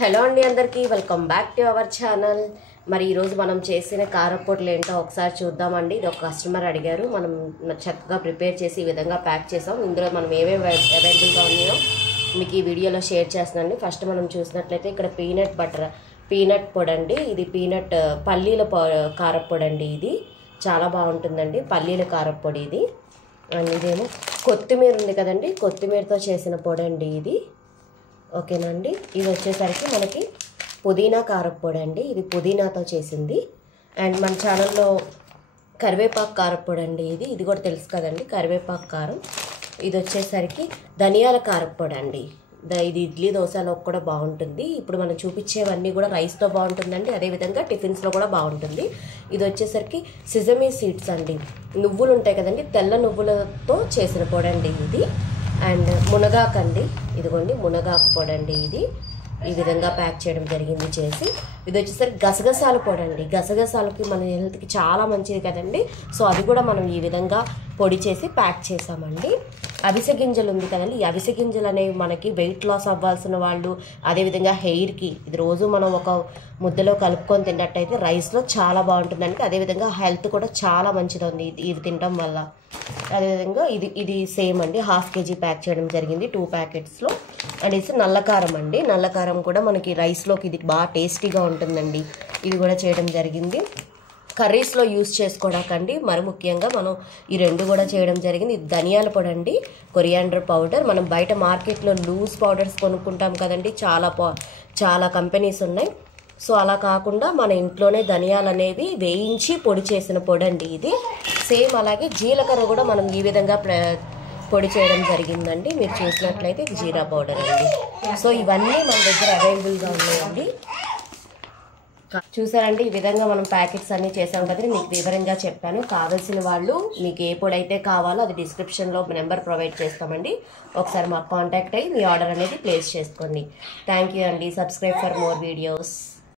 Hello అండి అందరికీ welcome back to our channel. మరి ఈరోజు మనం చేసిన కారపొడులు ఏంటో ఒకసారి చూద్దామండి. ఇది ఒక కస్టమర్ అడిగారు, మనం చక్కగా ప్రిపేర్ చేసి ఈ విధంగా ప్యాక్ చేసాం. ఇందులో మనం ఏవేవి అవైలబుల్గా ఉన్నాయో మీకు ఈ వీడియోలో షేర్ చేస్తున్నాండి. ఫస్ట్ మనం చూసినట్లయితే ఇక్కడ పీనట్ పొడి అండి. ఇది పల్లీల కారపొడి అండి. ఇది చాలా బాగుంటుందండి, పల్లీల కారపొడి ఇది. అండ్ ఇదేమో కొత్తిమీర ఉంది కదండి, కొత్తిమీరతో చేసిన పొడి అండి ఇది. ఓకేనండి. ఇది వచ్చేసరికి మనకి పుదీనా కారపొడి అండి. ఇది పుదీనాతో చేసింది. అండ్ మన ఛానల్లో కరివేపాకు కారపొడి అండి. ఇది కూడా తెలుసు కదండి, కరివేపాకు కారం. ఇది వచ్చేసరికి ధనియాల కారపొడి అండి. ఇది ఇడ్లీ దోశలో కూడా బాగుంటుంది. ఇప్పుడు మనం చూపించేవన్నీ కూడా రైస్తో బాగుంటుందండి, అదేవిధంగా టిఫిన్స్లో కూడా బాగుంటుంది. ఇది వచ్చేసరికి సిజమీ సీడ్స్ అండి, నువ్వులు ఉంటాయి కదండి, తెల్ల నువ్వులతో చేసిన పొడి అండి ఇది. అండ్ మునగాకు అండి, ఇదిగోండి మునగాకు పొడి అండి. ఇది ఈ విధంగా ప్యాక్ చేయడం జరిగింది చేసి. ఇది వచ్చేసరికి గసగసాల పొడి అండి. గసగసాలకి మన హెల్త్కి చాలా మంచిది కదండి, సో అది కూడా మనం ఈ విధంగా పొడి చేసి ప్యాక్ చేసామండి. అవిసె గింజలు ఉంది కదండి, ఈ అవిసె గింజలు అనేవి మనకి వెయిట్ లాస్ అవ్వాల్సిన వాళ్ళు, అదేవిధంగా హెయిర్కి ఇది రోజు మనం ఒక ముద్దలో కలుపుకొని తిన్నట్టయితే రైస్లో చాలా బాగుంటుందండి. అదేవిధంగా హెల్త్ కూడా చాలా మంచిది ఉంది ఇది తినడం వల్ల. అదేవిధంగా ఇది సేమ్ అండి, 1/2 kg ప్యాక్ చేయడం జరిగింది 2 ప్యాకెట్స్లో. అండ్ ఇది నల్లకారం అండి. నల్లకారం కూడా మనకి రైస్లోకి ఇది బాగా టేస్టీగా ఉంటుందండి, ఇది కూడా చేయడం జరిగింది. కర్రీస్లో యూస్ చేసుకోవడాకండి మరి ముఖ్యంగా మనం ఈ రెండు కూడా చేయడం జరిగింది. ఇది ధనియాల పొడి అండి, కొరియాండర్ పౌడర్. మనం బయట మార్కెట్లో లూజ్ పౌడర్స్ కొనుక్కుంటాం కదండి, చాలా కంపెనీస్ ఉన్నాయి. సో అలా కాకుండా మన ఇంట్లోనే ధనియాలు అనేవి వేయించి పొడి చేసిన పొడి అండి ఇది. సేమ్ అలాగే జీలకర్ర కూడా మనం ఈ విధంగా పొడి చేయడం జరిగిందండి. మీరు చూసినట్లయితే ఇది జీరా పౌడర్ అండి. సో ఇవన్నీ మన దగ్గర అవైలబుల్గా ఉన్నాయండి. చూసారండి, ఈ విధంగా మనం ప్యాకెట్స్ అన్నీ చేసాం కదండి, మీకు వివరంగా చెప్పాను. కావాల్సిన వాళ్ళు మీకు ఏ పొడి అయితే కావాలో అది డిస్క్రిప్షన్లో నెంబర్ ప్రొవైడ్ చేస్తామండి. ఒకసారి మాకు కాంటాక్ట్ అయ్యి మీ ఆర్డర్ అనేది ప్లేస్ చేసుకోండి. థ్యాంక్ యూ అండి. Subscribe for more videos.